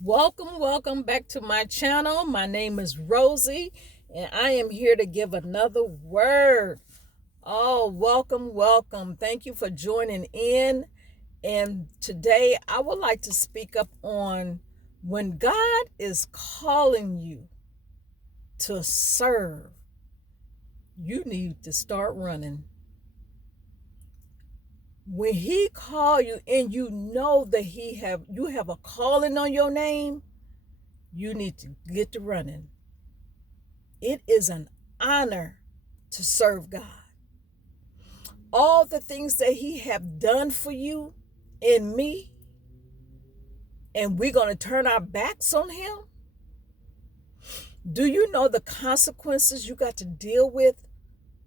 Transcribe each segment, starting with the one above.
Welcome back to my channel. My name is Rosie, and I am here to give another word. Oh, welcome. Thank you for joining in. And today I would like to speak up on when God is calling you to serve, you need to start running. When he call you and you know that you have a calling on your name, you need to get to running. It is an honor to serve God. All the things that he have done for you and me, and we're going to turn our backs on him. Do you know the consequences you got to deal with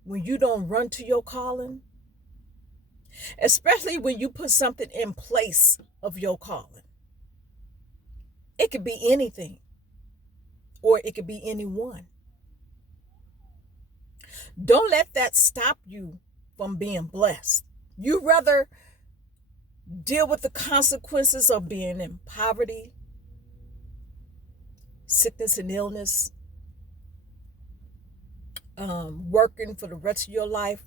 when you don't run to your calling? Especially when you put something in place of your calling. It could be anything, or it could be anyone. Don't let that stop you from being blessed. You rather deal with the consequences of being in poverty, sickness and illness, working for the rest of your life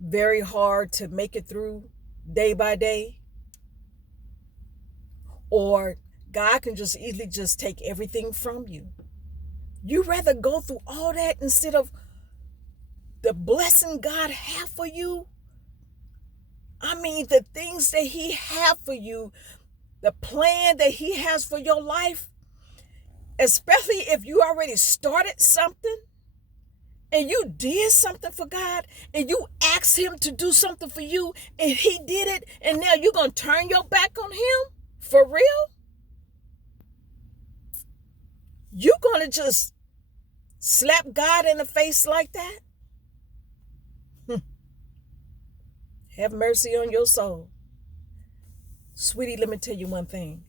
very hard to make it through day by day, or God can just easily just take everything from you. You rather go through all that instead of the blessing God have for you. I mean, the things that he have for you, the plan that he has for your life, especially if you already started something and you did something for God and you asked him to do something for you and he did it, and now you're going to turn your back on him? For real? You going to just slap God in the face like that? Have mercy on your soul. Sweetie, let me tell you one thing.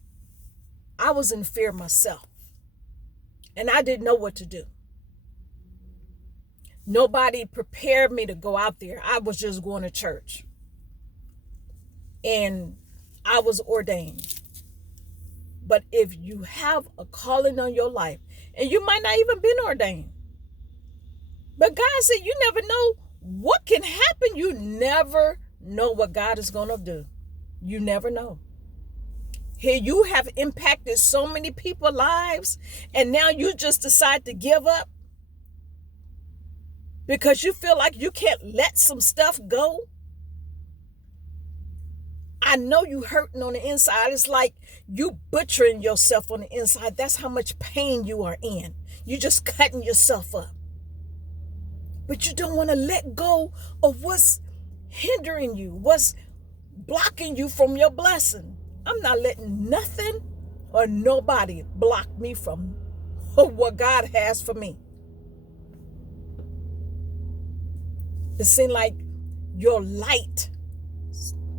I was in fear myself, and I didn't know what to do. Nobody prepared me to go out there. I was just going to church, and I was ordained. But if you have a calling on your life, and you might not even been ordained, but God said you never know what can happen. You never know what God is going to do. You never know. Here you have impacted so many people's lives, and now you just decide to give up because you feel like you can't let some stuff go. I know you hurting on the inside. It's like you butchering yourself on the inside. That's how much pain you are in. You just cutting yourself up. But you don't want to let go of what's hindering you, what's blocking you from your blessing. I'm not letting nothing or nobody block me from what God has for me. It seemed like your light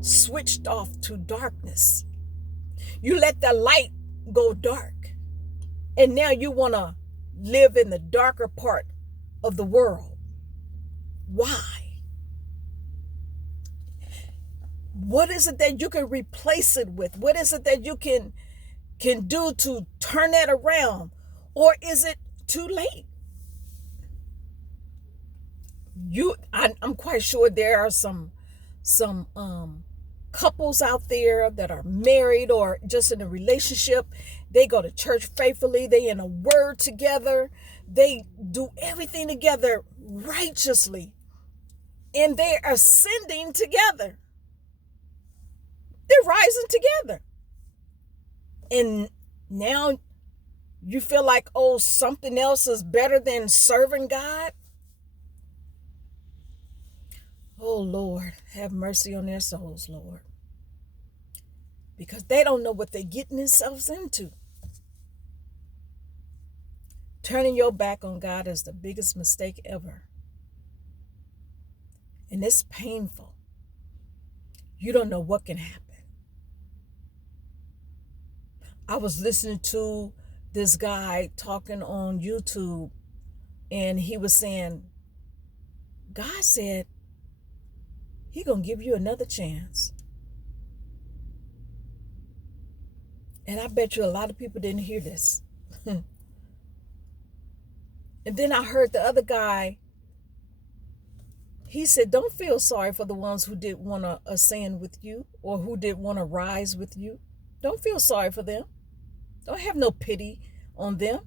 switched off to darkness. You let the light go dark, and now you want to live in the darker part of the world. Why? What is it that you can replace it with? What is it that you can do to turn that around? Or is it too late? I'm quite sure there are some couples out there that are married or just in a relationship. They go to church faithfully. They in a word together. They do everything together righteously, and they are ascending together. They're rising together, and now you feel like, oh, something else is better than serving God. Oh, Lord, have mercy on their souls, Lord. Because they don't know what they're getting themselves into. Turning your back on God is the biggest mistake ever. And it's painful. You don't know what can happen. I was listening to this guy talking on YouTube, and he was saying, God said he gonna give you another chance. And I bet you a lot of people didn't hear this. And then I heard the other guy, he said, don't feel sorry for the ones who didn't want to ascend with you or who didn't want to rise with you. Don't feel sorry for them. Don't have no pity on them.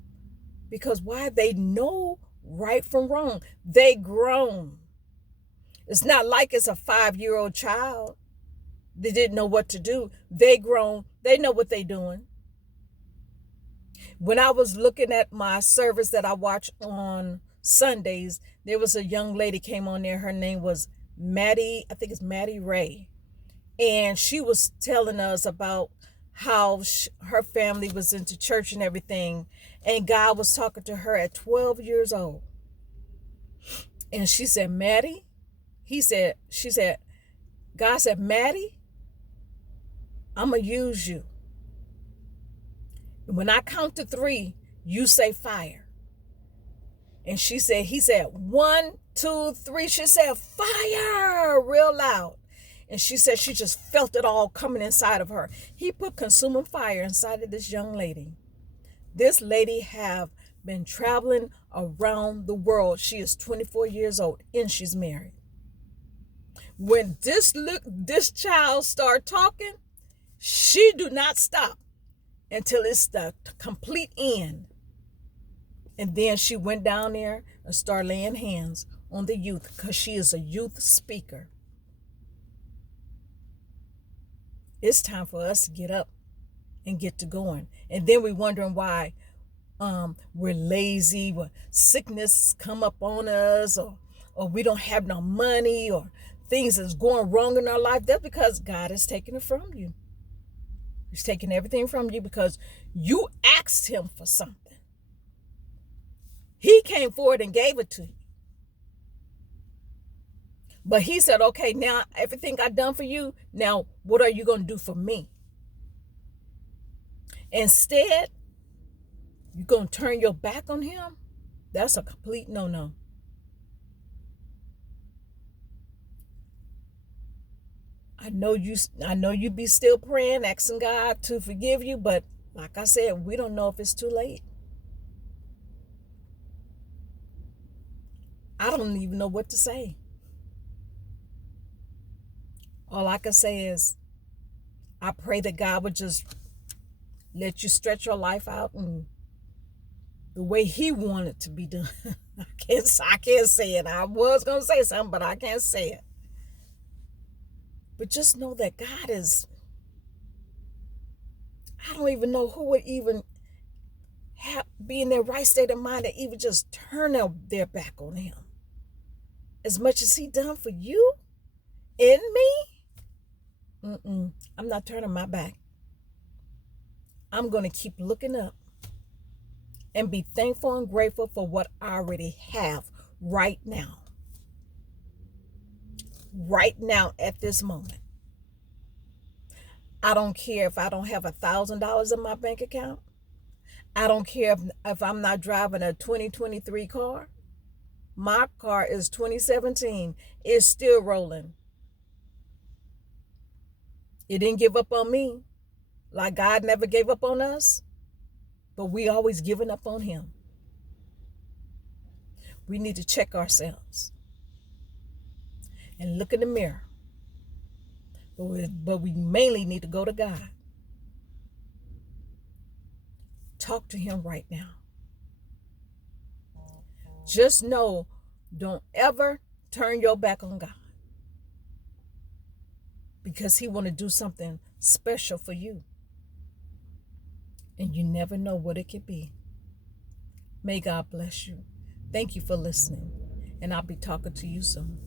Because why? They know right from wrong. They grown. It's not like it's a 5-year-old child. They didn't know what to do. They grown. They know what they doing. When I was looking at my service that I watch on Sundays, there was a young lady came on there. Her name was Maddie, I think it's Maddie Ray. And she was telling us about how her family was into church and everything. And God was talking to her at 12 years old. And she said, Maddie, she said, God said, Maddie, I'm going to use you. When I count to 3, you say fire. And he said, 1, 2, 3. She said, fire, real loud. And she said she just felt it all coming inside of her. He put consuming fire inside of this young lady. This lady have been traveling around the world. She is 24 years old and she's married. When this child start talking, she do not stop until it's the complete end. And then she went down there and started laying hands on the youth because she is a youth speaker. It's time for us to get up and get to going. And then we're wondering why we're lazy, or sickness come up on us, or we don't have no money, or things that's going wrong in our life. That's because God is taking it from you. He's taking everything from you because you asked him for something. He came forward and gave it to you. But he said, okay, now everything I've done for you, now what are you going to do for me? Instead, you're going to turn your back on him? That's a complete no-no. I know you be still praying, asking God to forgive you, but like I said, we don't know if it's too late. I don't even know what to say. All I can say is, I pray that God would just let you stretch your life out and the way he wanted to be done. I can't say it. I was going to say something, but I can't say it. But just know that God is, I don't even know who would even be in their right state of mind to even just turn their back on him. As much as he done for you and me, I'm not turning my back. I'm going to keep looking up and be thankful and grateful for what I already have right now. Right now at this moment. I don't care if I don't have $1,000 in my bank account. I don't care if I'm not driving a 2023 car. My car is 2017. It's still rolling. It didn't give up on me. Like God never gave up on us. But we always giving up on him. We need to check ourselves. And look in the mirror. But we mainly need to go to God. Talk to him right now. Just know, don't ever turn your back on God. Because he want to do something special for you. And you never know what it could be. May God bless you. Thank you for listening. And I'll be talking to you soon.